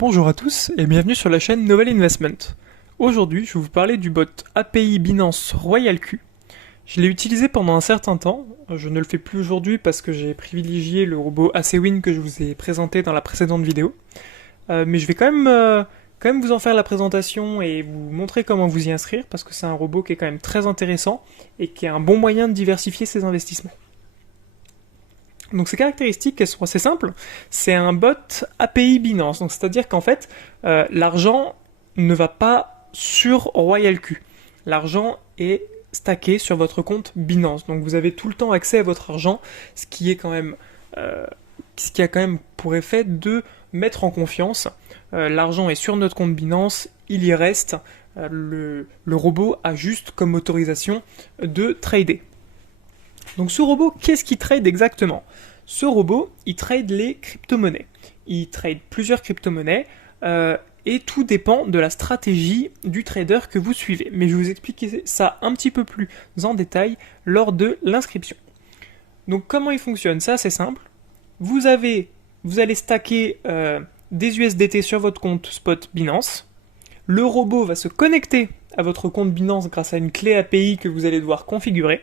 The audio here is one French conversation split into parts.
Bonjour à tous et bienvenue sur la chaîne Novel Investment. Aujourd'hui, je vais vous parler du bot API Binance RoyalQ. Je l'ai utilisé pendant un certain temps, je ne le fais plus aujourd'hui parce que j'ai privilégié le robot ACWin que je vous ai présenté dans la précédente vidéo. Mais je vais quand même vous en faire la présentation et vous montrer comment vous y inscrire parce que c'est un robot qui est quand même très intéressant et qui est un bon moyen de diversifier ses investissements. Donc ces caractéristiques, elles sont assez simples. C'est un bot API Binance, donc c'est-à-dire qu'en fait, l'argent ne va pas sur RoyalQ. L'argent est stacké sur votre compte Binance. Donc vous avez tout le temps accès à votre argent, ce qui a quand même pour effet de mettre en confiance. L'argent est sur notre compte Binance, il y reste. Le robot a juste comme autorisation de trader. Donc ce robot, qu'est-ce qu'il trade exactement? Ce robot, il trade les crypto-monnaies. Il trade plusieurs crypto-monnaies et tout dépend de la stratégie du trader que vous suivez. Mais je vais vous expliquer ça un petit peu plus en détail lors de l'inscription. Donc comment il fonctionne? Ça, c'est simple. Vous allez stacker des USDT sur votre compte spot Binance. Le robot va se connecter à votre compte Binance grâce à une clé API que vous allez devoir configurer.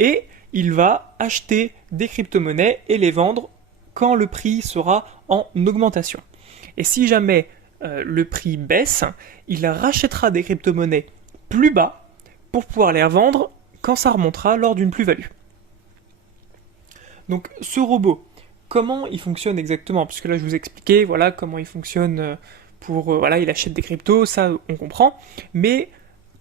Et il va acheter des crypto-monnaies et les vendre quand le prix sera en augmentation. Et si jamais le prix baisse, il rachètera des crypto-monnaies plus bas pour pouvoir les revendre quand ça remontera lors d'une plus-value. Donc ce robot, comment il fonctionne exactement? Puisque là je vous expliquais voilà, comment il fonctionne voilà, il achète des cryptos, ça on comprend, mais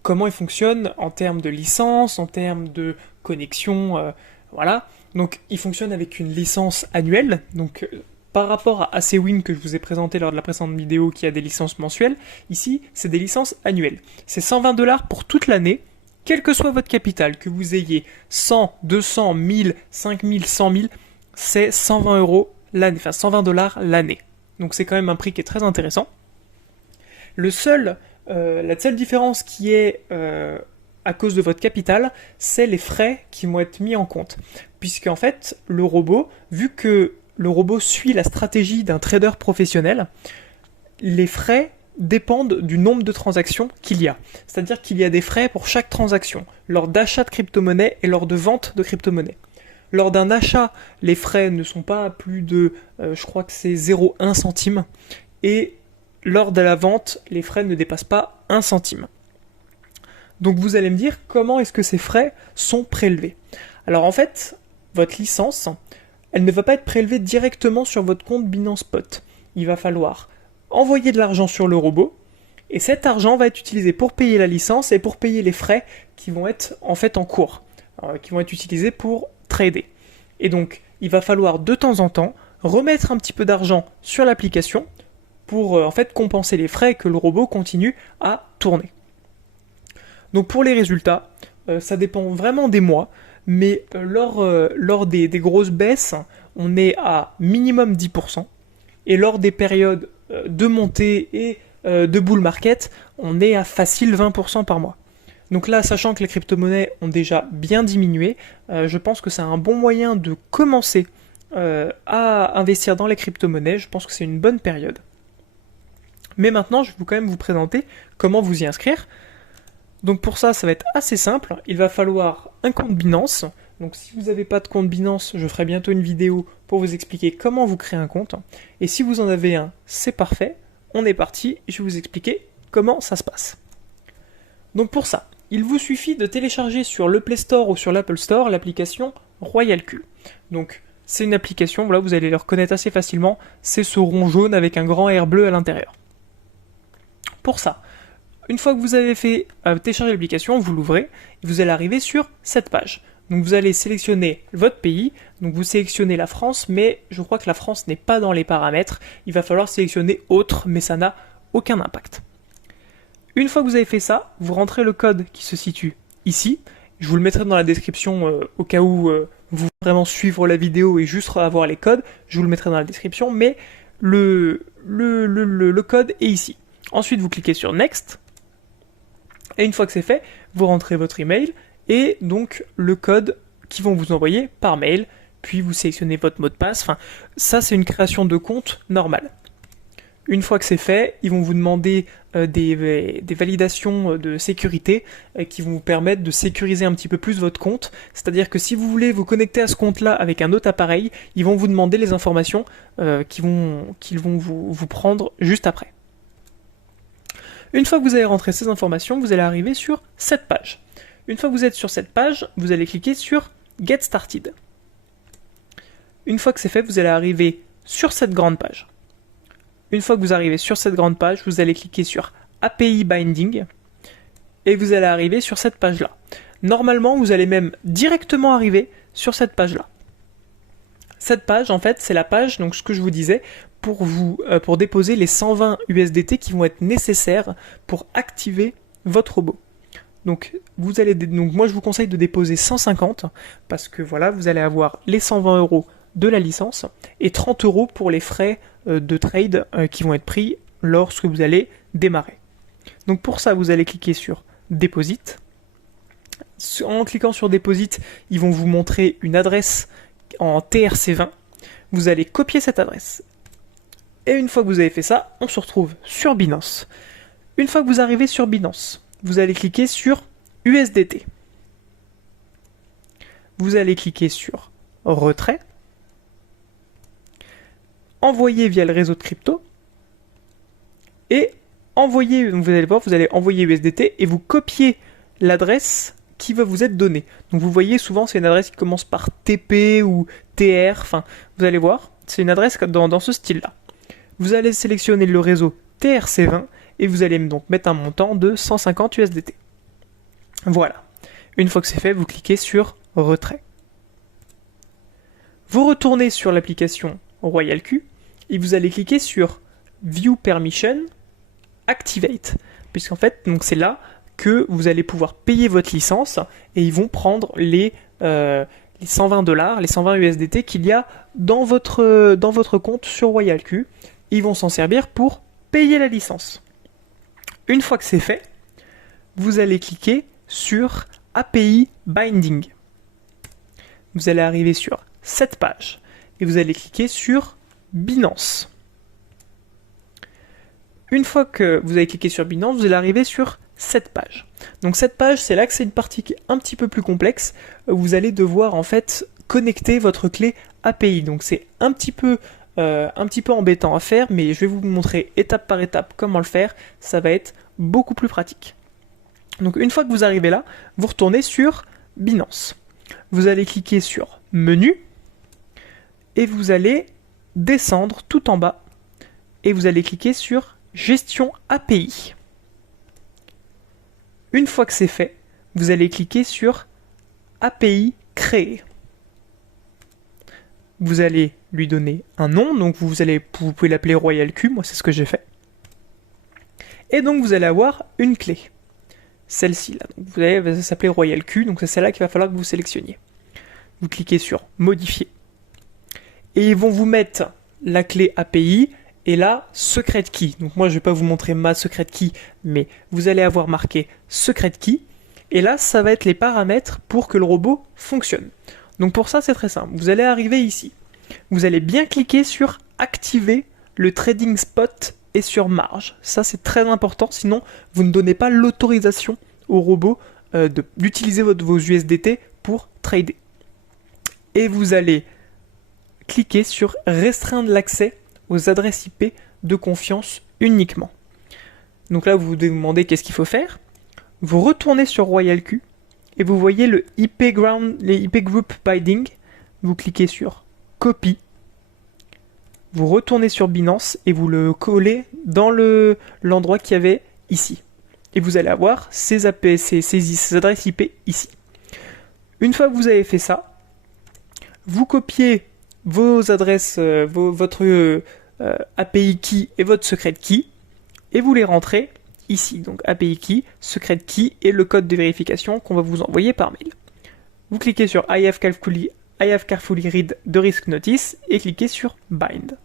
comment il fonctionne en termes de licence, en termes de connexion, voilà. Donc il fonctionne avec une licence annuelle, donc par rapport à ACWin que je vous ai présenté lors de la précédente vidéo qui a des licences mensuelles, ici c'est des licences annuelles. C'est 120$ pour toute l'année, quel que soit votre capital, que vous ayez 100, 200, 1000, 5000, 100 000, c'est 120€ l'année, enfin 120$ l'année. Donc c'est quand même un prix qui est très intéressant. La seule différence qui est à cause de votre capital, c'est les frais qui vont être mis en compte. Puisqu'en fait, le robot, vu que le robot suit la stratégie d'un trader professionnel, les frais dépendent du nombre de transactions qu'il y a. C'est-à-dire qu'il y a des frais pour chaque transaction, lors d'achat de crypto-monnaie et lors de vente de crypto-monnaie. Lors d'un achat, les frais ne sont pas plus de, je crois que c'est 0,1 centime, et lors de la vente, les frais ne dépassent pas 1 centime. Donc vous allez me dire comment est-ce que ces frais sont prélevés. Alors en fait, votre licence, elle ne va pas être prélevée directement sur votre compte Binance Spot. Il va falloir envoyer de l'argent sur le robot, et cet argent va être utilisé pour payer la licence et pour payer les frais qui vont être en fait en cours, qui vont être utilisés pour trader. Et donc, il va falloir de temps en temps remettre un petit peu d'argent sur l'application pour en fait compenser les frais et que le robot continue à tourner. Donc pour les résultats, ça dépend vraiment des mois, mais lors des grosses baisses, on est à minimum 10%, et lors des périodes de montée et de bull market, on est à facile 20% par mois. Donc là, sachant que les crypto-monnaies ont déjà bien diminué, je pense que c'est un bon moyen de commencer à investir dans les crypto-monnaies. Je pense que c'est une bonne période. Mais maintenant, je vais quand même vous présenter comment vous y inscrire. Donc pour ça, ça va être assez simple. Il va falloir un compte Binance. Donc si vous n'avez pas de compte Binance, je ferai bientôt une vidéo pour vous expliquer comment vous créer un compte. Et si vous en avez un, c'est parfait. On est parti, je vais vous expliquer comment ça se passe. Donc pour ça, il vous suffit de télécharger sur le Play Store ou sur l'Apple Store l'application RoyalQ. Donc c'est une application, voilà, vous allez le reconnaître assez facilement. C'est ce rond jaune avec un grand R bleu à l'intérieur. Pour ça, une fois que vous avez fait télécharger l'application, vous l'ouvrez et vous allez arriver sur cette page. Donc vous allez sélectionner votre pays, donc vous sélectionnez la France, mais je crois que la France n'est pas dans les paramètres. Il va falloir sélectionner autre, mais ça n'a aucun impact. Une fois que vous avez fait ça, vous rentrez le code qui se situe ici. Je vous le mettrai dans la description au cas où vous voulez vraiment suivre la vidéo et juste avoir les codes. Je vous le mettrai dans la description, mais le code est ici. Ensuite, vous cliquez sur Next. Et une fois que c'est fait, vous rentrez votre email et donc le code qu'ils vont vous envoyer par mail. Puis vous sélectionnez votre mot de passe. Enfin, ça, c'est une création de compte normale. Une fois que c'est fait, ils vont vous demander des validations de sécurité qui vont vous permettre de sécuriser un petit peu plus votre compte. C'est-à-dire que si vous voulez vous connecter à ce compte-là avec un autre appareil, ils vont vous demander les informations qu'ils vont vous prendre juste après. Une fois que vous avez rentré ces informations, vous allez arriver sur cette page. Une fois que vous êtes sur cette page, vous allez cliquer sur Get Started. Une fois que c'est fait, vous allez arriver sur cette grande page. Une fois que vous arrivez sur cette grande page, vous allez cliquer sur API Binding et vous allez arriver sur cette page-là. Normalement, vous allez même directement arriver sur cette page-là. Cette page, en fait, c'est la page, donc ce que je vous disais, pour déposer les 120 USDT qui vont être nécessaires pour activer votre robot. Donc moi, je vous conseille de déposer 150 parce que voilà, vous allez avoir les 120 € de la licence et 30 € pour les frais de trade qui vont être pris lorsque vous allez démarrer. Donc pour ça, vous allez cliquer sur Deposit. En cliquant sur Deposit, ils vont vous montrer une adresse en TRC20. Vous allez copier cette adresse. Et une fois que vous avez fait ça, on se retrouve sur Binance. Une fois que vous arrivez sur Binance, vous allez cliquer sur USDT. Vous allez cliquer sur Retrait. Envoyer via le réseau de crypto. Et envoyer, vous allez voir, vous allez envoyer USDT et vous copiez l'adresse qui va vous être donnée. Donc vous voyez, souvent c'est une adresse qui commence par TP ou TR, enfin vous allez voir, c'est une adresse dans ce style-là. Vous allez sélectionner le réseau TRC20 et vous allez donc mettre un montant de 150 USDT. Voilà. Une fois que c'est fait, vous cliquez sur Retrait. Vous retournez sur l'application RoyalQ et vous allez cliquer sur View Permission Activate. Puisqu'en fait, donc c'est là que vous allez pouvoir payer votre licence et ils vont prendre les 120 $, les 120 USDT qu'il y a dans votre compte sur RoyalQ. Ils vont s'en servir pour payer la licence. Une fois que c'est fait, vous allez cliquer sur API Binding. Vous allez arriver sur cette page et vous allez cliquer sur Binance. Une fois que vous avez cliqué sur Binance, vous allez arriver sur cette page. Donc cette page, c'est là que c'est une partie qui est un petit peu plus complexe. Vous allez devoir en fait connecter votre clé API. Donc c'est un petit peu embêtant à faire, mais je vais vous montrer étape par étape comment le faire. Ça va être beaucoup plus pratique. Donc une fois que vous arrivez là, vous retournez sur Binance. Vous allez cliquer sur Menu et vous allez descendre tout en bas et vous allez cliquer sur Gestion API. Une fois que c'est fait, vous allez cliquer sur API créer. Vous allez lui donner un nom, donc vous pouvez l'appeler RoyalQ, moi c'est ce que j'ai fait. Et donc vous allez avoir une clé. Celle-ci là. Donc elle va s'appeler RoyalQ, donc c'est celle-là qu'il va falloir que vous sélectionniez. Vous cliquez sur Modifier. Et ils vont vous mettre la clé API et la secret key. Donc moi je ne vais pas vous montrer ma secret key, mais vous allez avoir marqué secret key. Et là ça va être les paramètres pour que le robot fonctionne. Donc pour ça c'est très simple. Vous allez arriver ici. Vous allez bien cliquer sur activer le trading spot et sur marge. Ça c'est très important, sinon vous ne donnez pas l'autorisation au robot d'utiliser vos USDT pour trader. Et vous allez cliquer sur restreindre l'accès aux adresses IP de confiance uniquement. Donc là vous devez vous demander qu'est-ce qu'il faut faire. Vous retournez sur RoyalQ et vous voyez les IP Group Binding. Vous cliquez sur Copy. Vous retournez sur Binance et vous le collez dans l'endroit qu'il y avait ici. Et vous allez avoir ces adresses IP ici. Une fois que vous avez fait ça, vous copiez vos adresses, votre API key et votre secret key et vous les rentrez ici. Donc API key, secret key et le code de vérification qu'on va vous envoyer par mail. Vous cliquez sur I have carefully read the risk notice et cliquez sur Bind.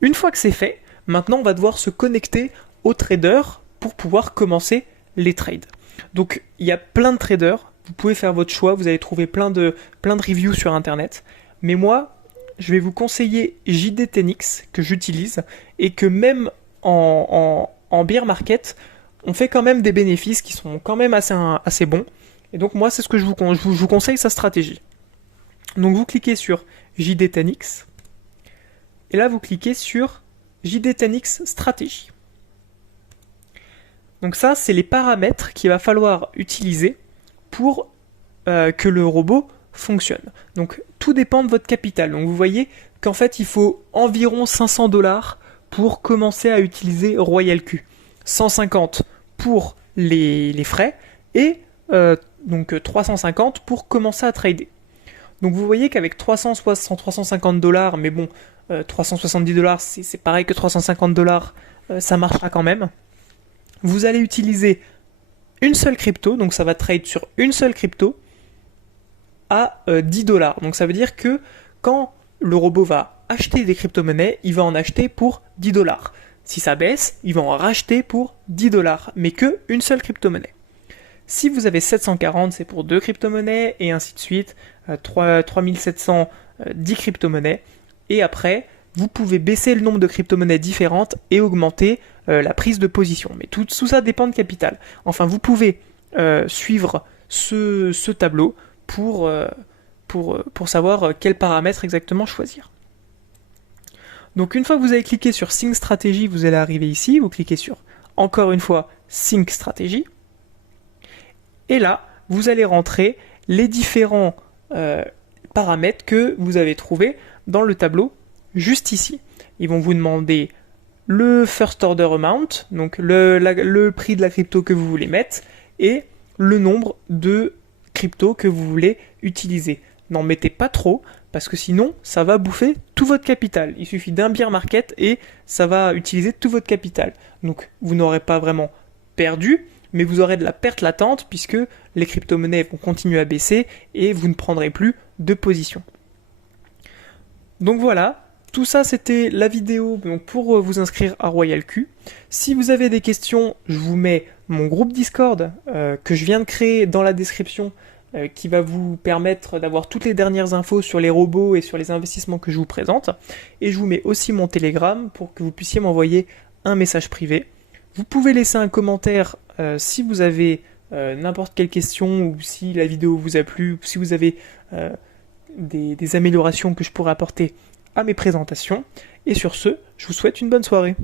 Une fois que c'est fait, maintenant on va devoir se connecter au trader pour pouvoir commencer les trades. Donc il y a plein de traders, vous pouvez faire votre choix, vous allez trouver plein de reviews sur internet. Mais moi, je vais vous conseiller JD10X que j'utilise et que même en bear market, on fait quand même des bénéfices qui sont quand même assez bons. Et donc moi, c'est ce que je vous conseille, sa stratégie. Donc vous cliquez sur JD10X et là vous cliquez sur JD10X stratégie. Donc ça, c'est les paramètres qu'il va falloir utiliser pour que le robot fonctionne. Donc tout dépend de votre capital. Donc vous voyez qu'en fait il faut environ 500 $ pour commencer à utiliser RoyalQ. 150 pour les frais et donc 350 pour commencer à trader. Donc vous voyez qu'avec 350 $, mais bon, 370 $, c'est pareil que 350 $, ça marchera quand même. Vous allez utiliser une seule crypto, donc ça va trade sur une seule crypto à 10 $. Donc ça veut dire que quand le robot va acheter des crypto-monnaies, il va en acheter pour 10 $. Si ça baisse, il va en racheter pour 10 $, mais que une seule crypto-monnaie. Si vous avez 740, c'est pour 2 crypto-monnaies, et ainsi de suite, 3700, 10 crypto-monnaies, et après, vous pouvez baisser le nombre de crypto-monnaies différentes et augmenter la prise de position. Mais tout ça dépend de capital. Enfin, vous pouvez suivre ce tableau pour savoir quels paramètres exactement choisir. Donc une fois que vous avez cliqué sur Sync Strategy, vous allez arriver ici, vous cliquez sur, encore une fois, Sync Strategy, et là, vous allez rentrer les différents paramètres que vous avez trouvés dans le tableau juste ici. Ils vont vous demander le First Order Amount, donc le prix de la crypto que vous voulez mettre, et le nombre de cryptos que vous voulez utiliser. N'en mettez pas trop, parce que sinon, ça va bouffer tout votre capital. Il suffit d'un bear market et ça va utiliser tout votre capital. Donc, vous n'aurez pas vraiment perdu, mais vous aurez de la perte latente, puisque les crypto-monnaies vont continuer à baisser et vous ne prendrez plus de position. Donc voilà, tout ça c'était la vidéo pour vous inscrire à RoyalQ. Si vous avez des questions, je vous mets mon groupe Discord que je viens de créer dans la description, qui va vous permettre d'avoir toutes les dernières infos sur les robots et sur les investissements que je vous présente. Et je vous mets aussi mon Telegram pour que vous puissiez m'envoyer un message privé. Vous pouvez laisser un commentaire si vous avez n'importe quelle question, ou si la vidéo vous a plu, ou si vous avez des améliorations que je pourrais apporter à mes présentations. Et sur ce, je vous souhaite une bonne soirée.